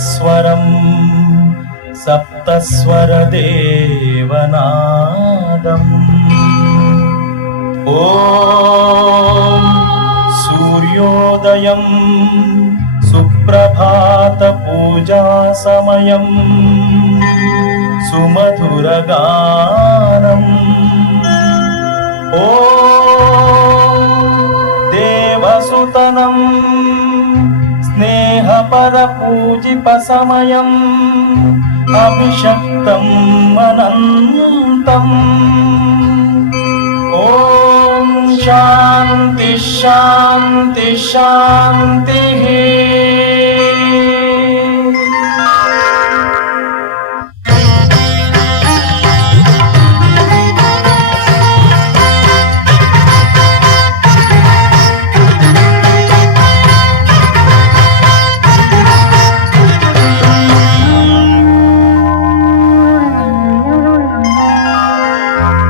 ಸಪ್ತಸ್ವರಂ ಸಪ್ತಸ್ವರದೇವನಾದಂ ಓಂ ಸೂರ್ಯೋದಯಂ ಸುಪ್ರಭಾತ ಪೂಜಾ ಸಮಯಂ ಸುಮಧುರಗಾನಂ ಓಂ ದೇವಸುತನಂ ಸ್ನೇಹಪರಪೂಜಿಪಸಮಯಂ ಅಭಿಷಕ್ತಂ ಅನಂತಂ ಓಂ ಶಾಂತಿ ಶಾಂತಿ ಶಾಂತಿ.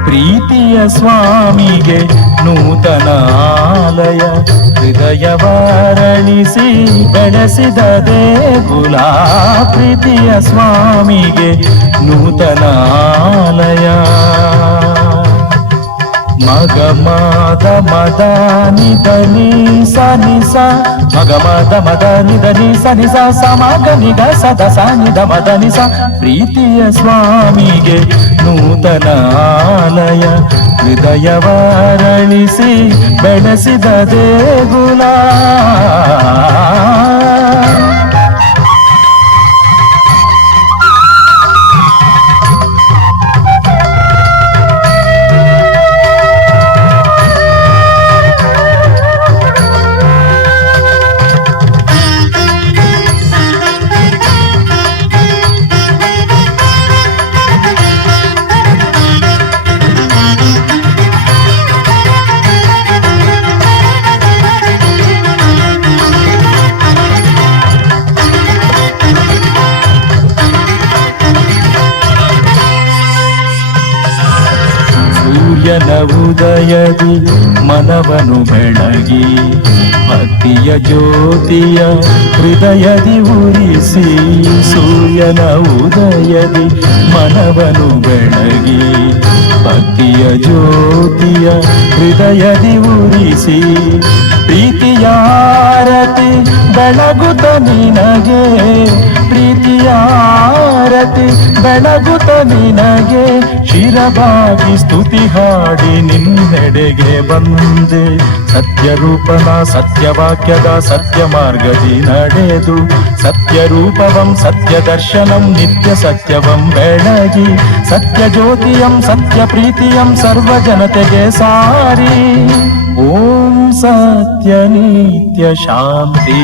ಪ್ರೀತಿಯ ಸ್ವಾಮಿಗೆ ನೂತನ ಆಲಯ ಹೃದಯವಾರಣಿಸಿ ಬೆಳೆಸಿದ ದೇಗುಲ. ಪ್ರೀತಿಯ ಸ್ವಾಮಿಗೆ ನೂತನ ಆಲಯ ಮಗ ಮದ ಮದ ನಿಧನಿ ಸನಿಸ ಮಗ ಮದ ಮದ ನಿಧನಿ ಸನಿಸ ಸಮಗ ನಿಗ ಸದ ಸನಿದ ಮದ ನಿಸ. ಪ್ರೀತಿಯ ಸ್ವಾಮಿಗೆ ನೂತನ ಆಲಯ ಹೃದಯವಾರಣಿಸಿ ಬೆಳೆಸಿದ ದೇಗುಲ. ಸೂರ್ಯನ ಉದಯದಿ ಮನವನು ಬೆಳಗಿ ಭಕ್ತಿಯ ಜ್ಯೋತಿಯ ಹೃದಯದಿ ಉರಿಸಿ. ಸೂರ್ಯನ ಉದಯದಿ ಮನವನು ಬೆಳಗಿ ಭಕ್ತಿಯ ಜ್ಯೋತಿಯ ಹೃದಯದಿ ಉರಿಸಿ. ಪ್ರೀತಿಯಾರತಿ ಬೆಳಗುತ್ತ ನಿನಗೆ ಪ್ರೀತಿಯಾರತಿ ಬೆಳಗುತ್ತ ನಿನಗೆ ಶಿರವಾಗಿ ಸ್ತುತಿ ಹಾಡಿ ನಿನ್ನೆಡೆಗೆ ಬಂದೆ. ಸತ್ಯರೂಪನ ಸತ್ಯವಾಕ್ಯದ ಸತ್ಯ ಮಾರ್ಗದಿ ನಡೆದು ಸತ್ಯರೂಪವಂ ಸತ್ಯ ದರ್ಶನಂ ನಿತ್ಯ ಸತ್ಯವಂ ಬೆಳಗಿ ಸತ್ಯ ಜ್ಯೋತಿಯಂ ಸತ್ಯ ಪ್ರೀತಿಯಂ ಸರ್ವ ಜನತೆಗೆ ಸಾರಿ. ಓಂ ಸತ್ಯ ನಿತ್ಯ ಶಾಂತಿ.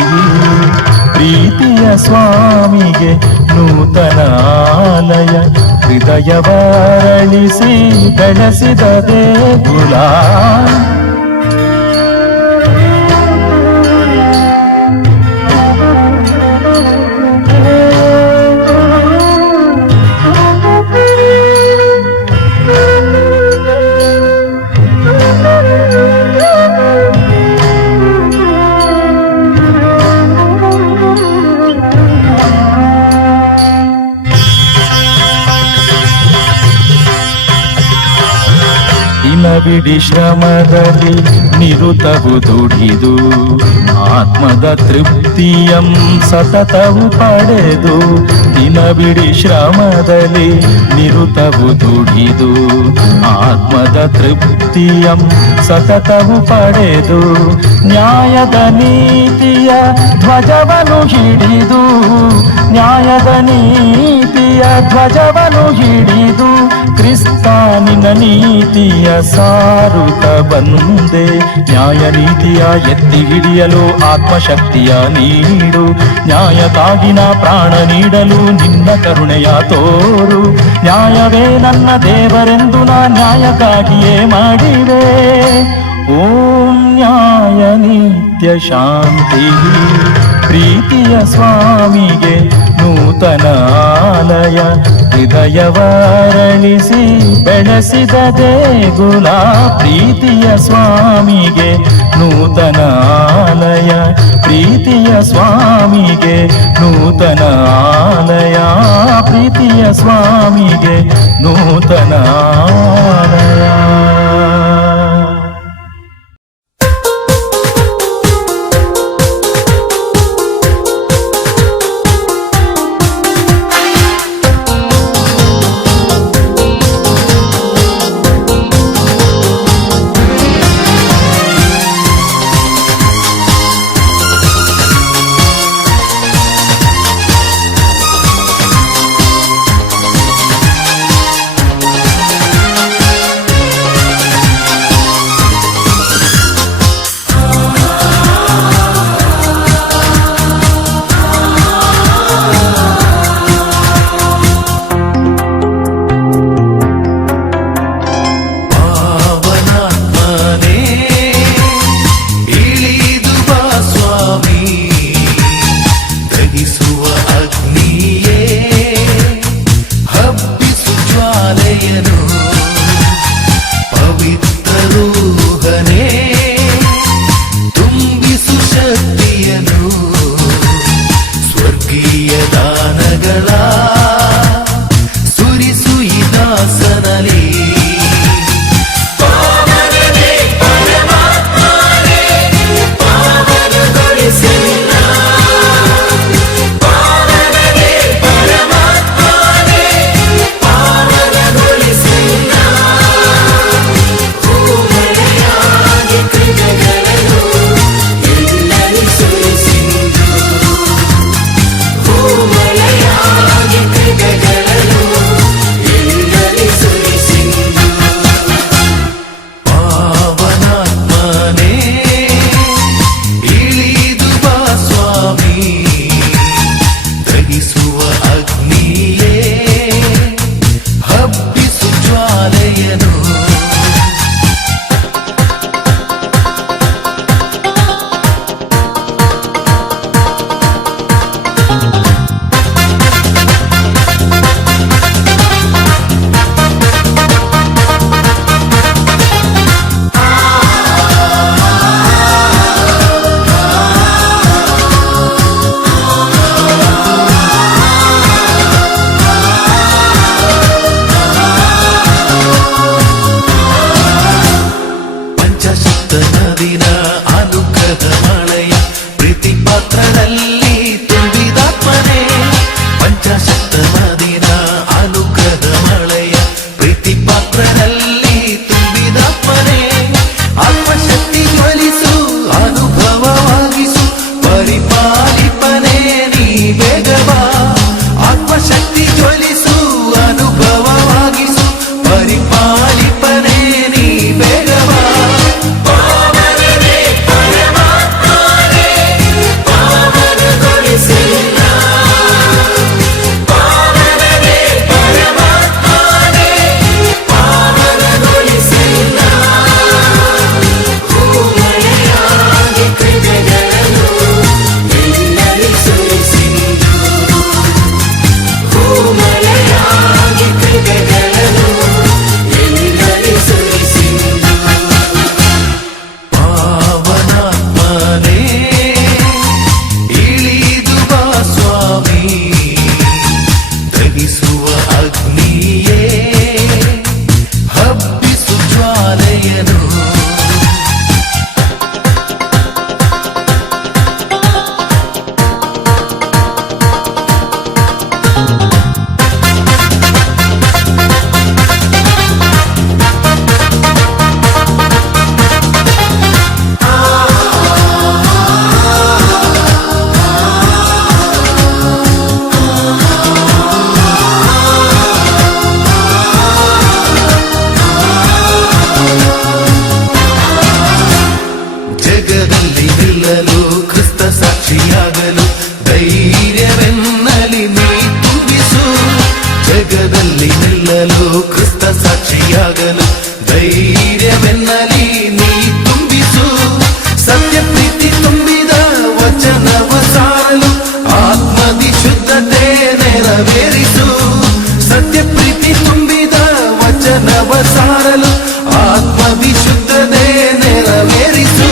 ಪ್ರೀತಿಯ ಸ್ವಾಮಿಗೆ ನೂತನ ಆಲಯ ಹೃದಯವಾರಳಿಸಿ ಬೆಳೆಸಿದ ದೇಗುಲ. ದಿನವಿಡೀ ಶ್ರಮದಲ್ಲಿ ನಿರುತವು ದುಡಿದು ಆತ್ಮದ ತೃಪ್ತಿಯಂ ಸತತವು ಪಡೆದು. ದಿನವಿಡೀ ಶ್ರಮದಲ್ಲಿ ನಿರುತವು ದುಡಿದು ಆತ್ಮದ ತೃಪ್ತಿಯಂ ಸತತವು ಪಡೆದು. ನ್ಯಾಯದ ನೀತಿಯ ಧ್ವಜವನ್ನು ಹಿಡಿದು ನ್ಯಾಯದ ನೀತಿಯ ಧ್ವಜವನ್ನು ಹಿಡಿದು ಕ್ರಿಸ್ತಾನಿನ ನೀತಿಯ ಸಾರುತ್ತ ಬಂದೆ. ನ್ಯಾಯ ನೀತಿಯ ಎತ್ತಿ ಹಿಡಿಯಲು ಆತ್ಮಶಕ್ತಿಯ ನೀಡು. ನ್ಯಾಯಕ್ಕಾಗಿನ ಪ್ರಾಣ ನೀಡಲು ನಿನ್ನ ಕರುಣೆಯ ತೋರು. ನ್ಯಾಯವೇ ನನ್ನ ದೇವರೆಂದು ನಾ ನ್ಯಾಯಕ್ಕಾಗಿಯೇ ಮಾಡಿವೆ. ಓಂ ನ್ಯಾಯ ನಿತ್ಯ ಶಾಂತಿ. ಪ್ರೀತಿಯ ಸ್ವಾಮಿಗೆ ನೂತನ ಆಲಯ ಹೃದಯವರಳಿಸಿ ಬೆಳೆಸಿದ ದೇಗುಲ ಪ್ರೀತಿಯ ಸ್ವಾಮಿಗೆ ನೂತನ ಆಲಯ ಪ್ರೀತಿಯ ಸ್ವಾಮಿಗೆ ನೂತನ ಆಲಯ ಪ್ರೀತಿಯ ಸ್ವಾಮಿಗೆ ನೂತನ ಆಲಯ. ಸತ್ಯ ಪ್ರೀತಿ ತುಂಬಿದ ವಚನವ ಸಾರಲು ಆತ್ಮದಿ ಶುದ್ಧತೆ ನೆರವೇರಿಸು. ಸತ್ಯ ಪ್ರೀತಿ ತುಂಬಿದ ವಚನವ ಸಾರಲು ಆತ್ಮವಿಶುದ್ಧತೆ ನೆರವೇರಿಸು.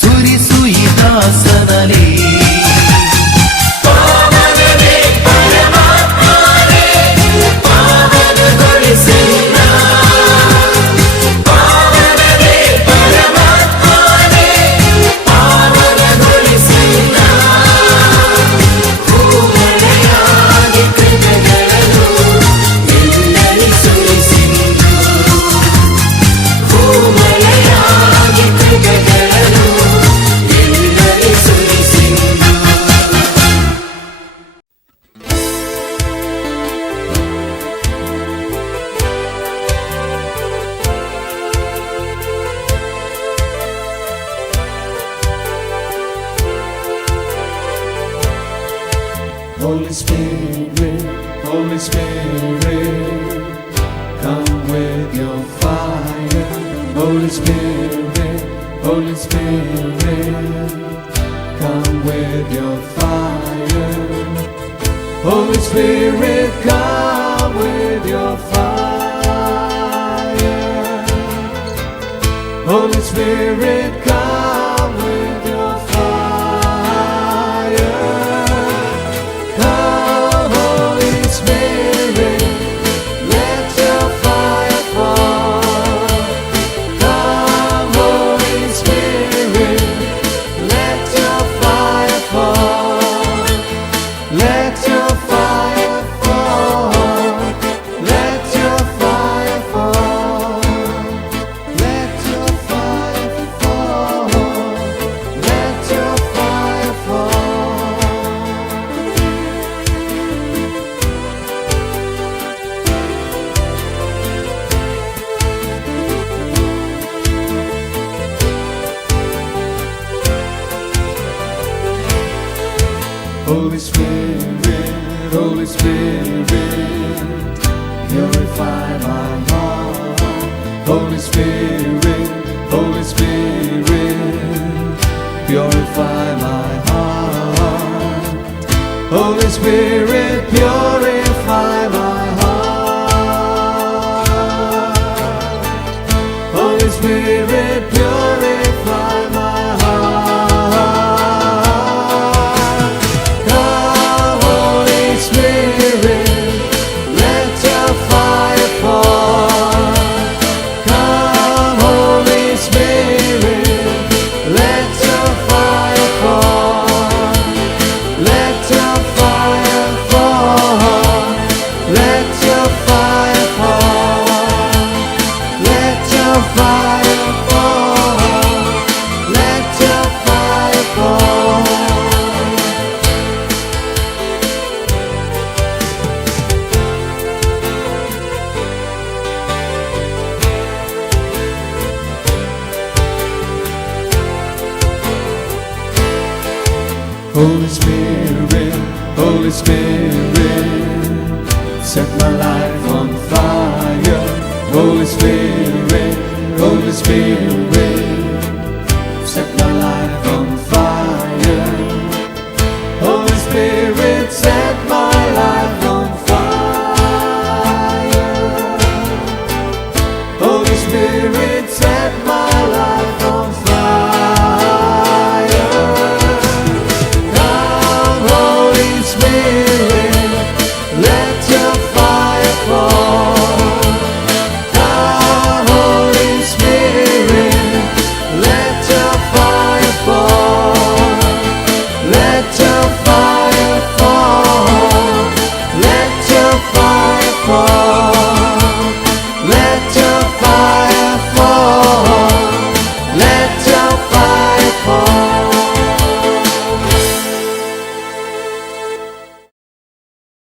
ಸುರಿಸು ಈ ದಾಸನಲ್ಲಿ. Holy Spirit, Holy Spirit, come with your fire. Holy Spirit, Holy Spirit, come with your fire. Holy Spirit, come with your fire. Holy Spirit, come with your fire. Holy Spirit, Holy Spirit, purify my heart. Holy Spirit, Holy Spirit, purify my heart. Holy Spirit, purify my heart. Holy Spirit, purify my heart. Come, Holy Spirit, let your fire fall. Come, Holy Spirit, let your fire fall. Let your fire fall. Let your fire fall. Let your fire fall. Let your fire fall. Holy Spirit, Holy Spirit, set my life on fire. Holy Spirit, Holy Spirit, set my life on fire. Holy Spirit, set my life on fire. Holy Spirit, set